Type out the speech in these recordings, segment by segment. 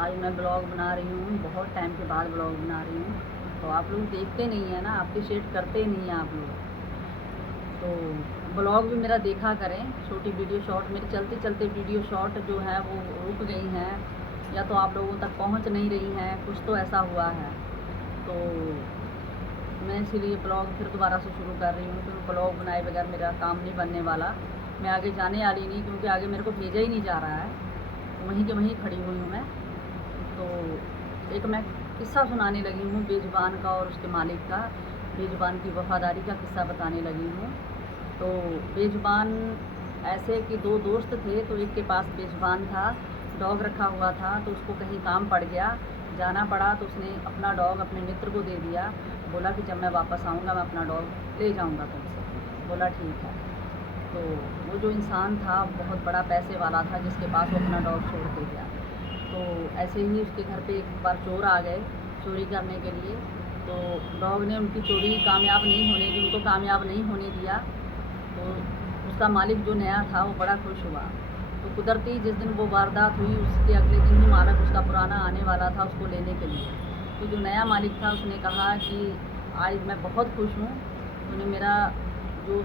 आज मैं ब्लॉग बना रही हूँ, बहुत टाइम के बाद ब्लॉग बना रही हूँ। तो आप लोग देखते नहीं हैं ना, अप्रिशिएट करते नहीं हैं आप लोग। तो ब्लॉग भी मेरा देखा करें, छोटी वीडियो शॉर्ट मेरे चलते चलते वीडियो शॉर्ट जो है वो रुक गई हैं, या तो आप लोगों तक पहुँच नहीं रही हैं, कुछ तो ऐसा हुआ है। तो मैं इसीलिए ब्लॉग फिर दोबारा से शुरू कर रही हूँ, क्योंकि ब्लॉग बनाए बगैर मेरा काम नहीं बनने वाला। मैं आगे जाने वाली नहीं, क्योंकि आगे मेरे को भेजा ही नहीं जा रहा है, तो वहीं के वहीं खड़ी हुई हूँ मैं। तो एक मैं किस्सा सुनाने लगी हूँ बेज़ुबान का और उसके मालिक का, बेज़ुबान की वफ़ादारी का किस्सा बताने लगी हूँ। तो बेज़ुबान ऐसे कि दो दोस्त थे, तो एक के पास बेज़ुबान था, डॉग रखा हुआ था, तो उसको कहीं काम पड़ गया, जाना पड़ा, तो उसने अपना डॉग अपने मित्र को दे दिया। बोला कि जब मैं वापस आऊँगा मैं अपना डॉग ले जाऊँगा तुमसे। बोला ठीक है। तो वो जो इंसान था बहुत बड़ा पैसे वाला था, जिसके पास वो अपना डॉग छोड़ के गया। तो ऐसे ही उसके घर पे एक बार चोर आ गए चोरी करने के लिए। तो डॉग ने उनकी चोरी कामयाब नहीं होने दी, उनको कामयाब नहीं होने दिया। तो उसका मालिक जो नया था वो बड़ा खुश हुआ। तो कुदरती जिस दिन वो वारदात हुई उसके अगले दिन ही मालिक उसका पुराना आने वाला था उसको लेने के लिए। तो जो नया मालिक था उसने कहा कि आज मैं बहुत खुश हूँ, तूने मेरा जो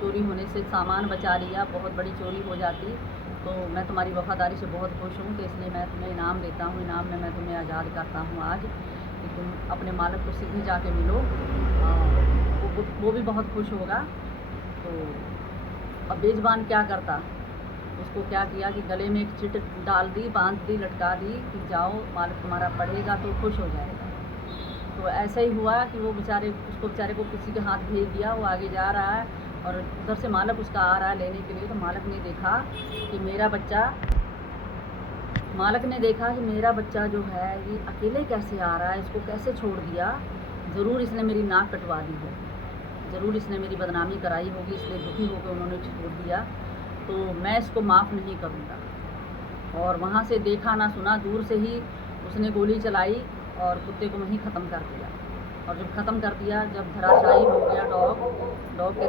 चोरी होने से सामान बचा लिया, बहुत बड़ी चोरी हो जाती, तो मैं तुम्हारी वफ़ादारी से बहुत खुश हूँ, तो इसलिए मैं तुम्हें इनाम देता हूँ। इनाम में मैं तुम्हें आज़ाद करता हूँ आज, कि तुम अपने मालिक को सीधे जाके मिलो। वो भी बहुत खुश होगा। तो अब बेज़ुबान क्या करता, उसको क्या किया कि गले में एक चिट डाल दी, बांध दी, लटका दी कि जाओ मालिक तुम्हारा पढ़ेगा तो खुश हो जाएगा। तो ऐसा ही हुआ कि वो उसको बेचारे को किसी के हाथ भेज दिया। वो आगे जा रहा है और उधर से मालिक उसका आ रहा है लेने के लिए। तो मालिक ने देखा कि मेरा बच्चा जो है ये अकेले कैसे आ रहा है, इसको कैसे छोड़ दिया, ज़रूर इसने मेरी नाक कटवा दी है, ज़रूर इसने मेरी बदनामी कराई होगी, इसलिए दुखी होकर उन्होंने छोड़ दिया, तो मैं इसको माफ़ नहीं करूँगा। और वहाँ से देखा ना सुना, दूर से ही उसने गोली चलाई और कुत्ते को वहीं ख़त्म कर दिया। और जब ख़त्म कर दिया, जब धराशायी हो गया डॉग के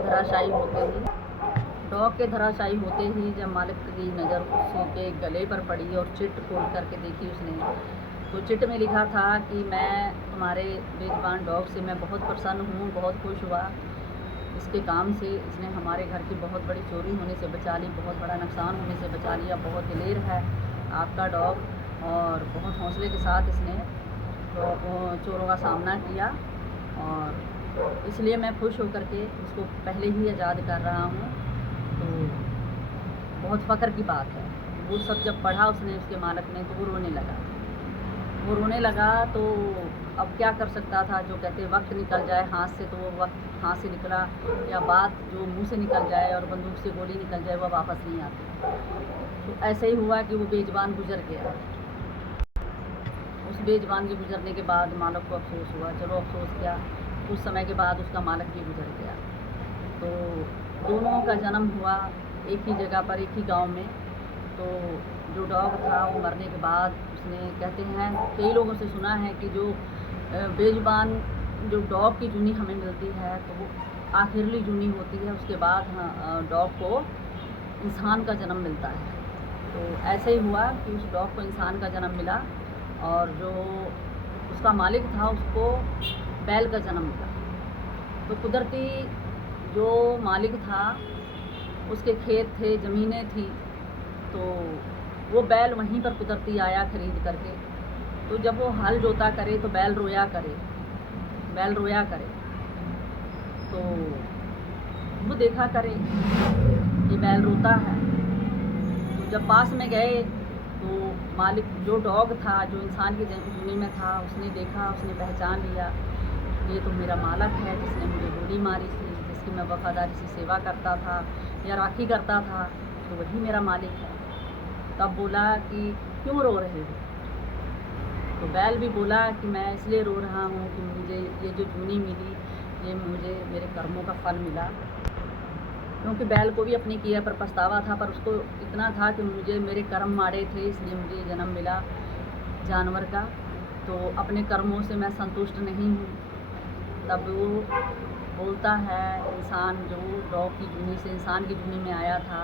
धराशायी होते ही जब मालिक की नज़र उसके गले पर पड़ी और चिट खोल करके देखी उसने, तो चिट में लिखा था कि मैं तुम्हारे बेज़ुबान डॉग से मैं बहुत प्रसन्न हूँ, बहुत खुश हुआ। इसके काम से इसने हमारे घर की बहुत बड़ी चोरी होने से बचा ली, बहुत बड़ा नुकसान होने से बचा लिया। बहुत दिलेर है आपका डॉग, और बहुत हौसले के साथ इसने चोरों का सामना किया, और इसलिए मैं खुश होकर के उसको पहले ही आज़ाद कर रहा हूँ। तो बहुत फ़ख्र की बात है। वो सब जब पढ़ा उसने, उसके मालिक ने, तो वो रोने लगा। तो अब क्या कर सकता था, जो कहते वक्त निकल जाए हाथ से, तो वो वक्त हाथ से निकला, या बात जो मुंह से निकल जाए और बंदूक से गोली निकल जाए वह वापस नहीं आती। तो ऐसे ही हुआ कि वो बेज़ुबान गुजर गया। उस बेज़ुबान के गुजरने के बाद मालिक को अफसोस हुआ। चलो अफसोस क्या, कुछ समय के बाद उसका मालिक भी गुजर गया। तो दोनों का जन्म हुआ एक ही जगह पर, एक ही गांव में। तो जो डॉग था वो मरने के बाद उसने, कहते हैं कई लोगों से सुना है कि जो बेज़ुबान जो डॉग की जूनी हमें मिलती है तो वो आखिरली जूनी होती है, उसके बाद डॉग को इंसान का जन्म मिलता है। तो ऐसे ही हुआ कि उस डॉग को इंसान का जन्म मिला, और जो उसका मालिक था उसको बैल का जन्म मिला। तो कुदरती जो मालिक था उसके खेत थे, ज़मीनें थी, तो वो बैल वहीं पर कुदरती आया खरीद करके। तो जब वो हल जोता करे तो बैल रोया करे। तो वो देखा करे ये बैल रोता है। तो जब पास में गए तो मालिक जो डॉग था, जो इंसान की जूनी में था, उसने देखा, उसने पहचान लिया, ये तो मेरा मालिक है जिसने मुझे गोली मारी थी, जिसकी मैं वफ़ादारी से सेवा करता था या राखी करता था, तो वही मेरा मालिक है। तब बोला कि क्यों रो रहे हो? तो बैल भी बोला कि मैं इसलिए रो रहा हूँ कि मुझे ये जो जूनी मिली, ये मुझे मेरे कर्मों का फल मिला। क्योंकि बैल को भी अपनी किया पर पछतावा था, पर उसको इतना था कि मुझे मेरे कर्म माड़े थे, इसलिए मुझे जन्म मिला जानवर का, तो अपने कर्मों से मैं संतुष्ट नहीं हूँ। तब वो बोलता है, इंसान जो डॉग की जूनी से इंसान की जूनी में आया था,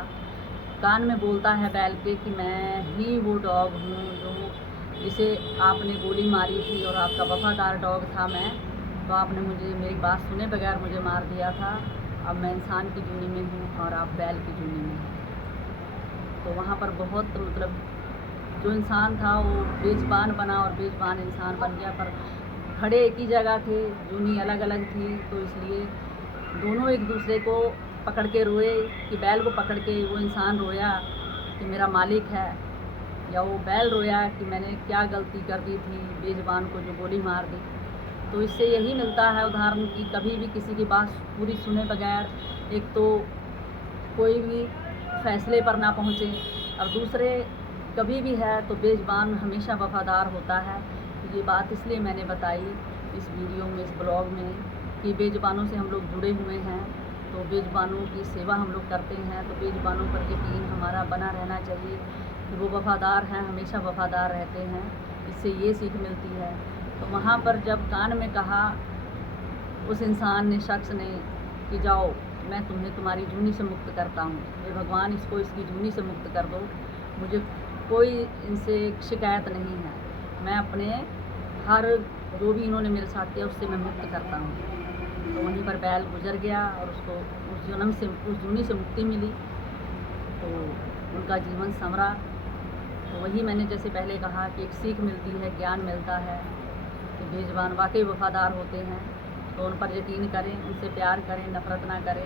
कान में बोलता है बैल के कि मैं ही वो डॉग हूँ जो इसे आपने गोली मारी थी और आपका वफादार डॉग था मैं, तो आपने मुझे मेरी बात सुने बगैर मुझे मार दिया था। अब मैं इंसान की जूनी में हूँ और आप बैल की जूनी में हैं। तो वहाँ पर बहुत मतलब जो इंसान था वो बेज़ुबान बना और बेज़ुबान इंसान बन गया, पर खड़े एक ही जगह थे, जूनी अलग अलग थी। तो इसलिए दोनों एक दूसरे को पकड़ के रोए कि बैल को पकड़ के वो इंसान रोया कि मेरा मालिक है, या वो बैल रोया कि मैंने क्या गलती कर दी थी बेज़ुबान को जो गोली मार दी। तो इससे यही मिलता है उदाहरण कि कभी भी किसी की बात पूरी सुने बगैर एक तो कोई भी फैसले पर ना पहुँचे, और दूसरे कभी भी है तो बेज़ुबान हमेशा वफ़ादार होता है। तो ये बात इसलिए मैंने बताई इस वीडियो में, इस ब्लॉग में, कि बेज़ुबानों से हम लोग जुड़े हुए हैं, तो बेज़ुबानों की सेवा हम लोग करते हैं, तो बेज़ुबानों पर यकीन हमारा बना रहना चाहिए कि वो वफ़ादार हैं, हमेशा वफ़ादार रहते हैं। इससे ये सीख मिलती है। तो वहाँ पर जब कान में कहा उस इंसान ने, शख्स ने, कि जाओ मैं तुम्हें तुम्हारी जूनी से मुक्त करता हूँ, हे भगवान इसको इसकी जूनी से मुक्त कर दो, मुझे कोई इनसे शिकायत नहीं है, मैं अपने हर जो भी इन्होंने मेरे साथ किया उससे मैं मुक्त करता हूँ। तो वहीं पर बैल गुजर गया और उसको उस जन्म से, उस जूनी से मुक्ति मिली, तो उनका जीवन संवरा। तो वही मैंने जैसे पहले कहा कि एक सीख मिलती है, ज्ञान मिलता है कि बेज़ुबान वाकई वफ़ादार होते हैं। तो उन पर यकीन करें, उनसे प्यार करें, नफ़रत ना करें।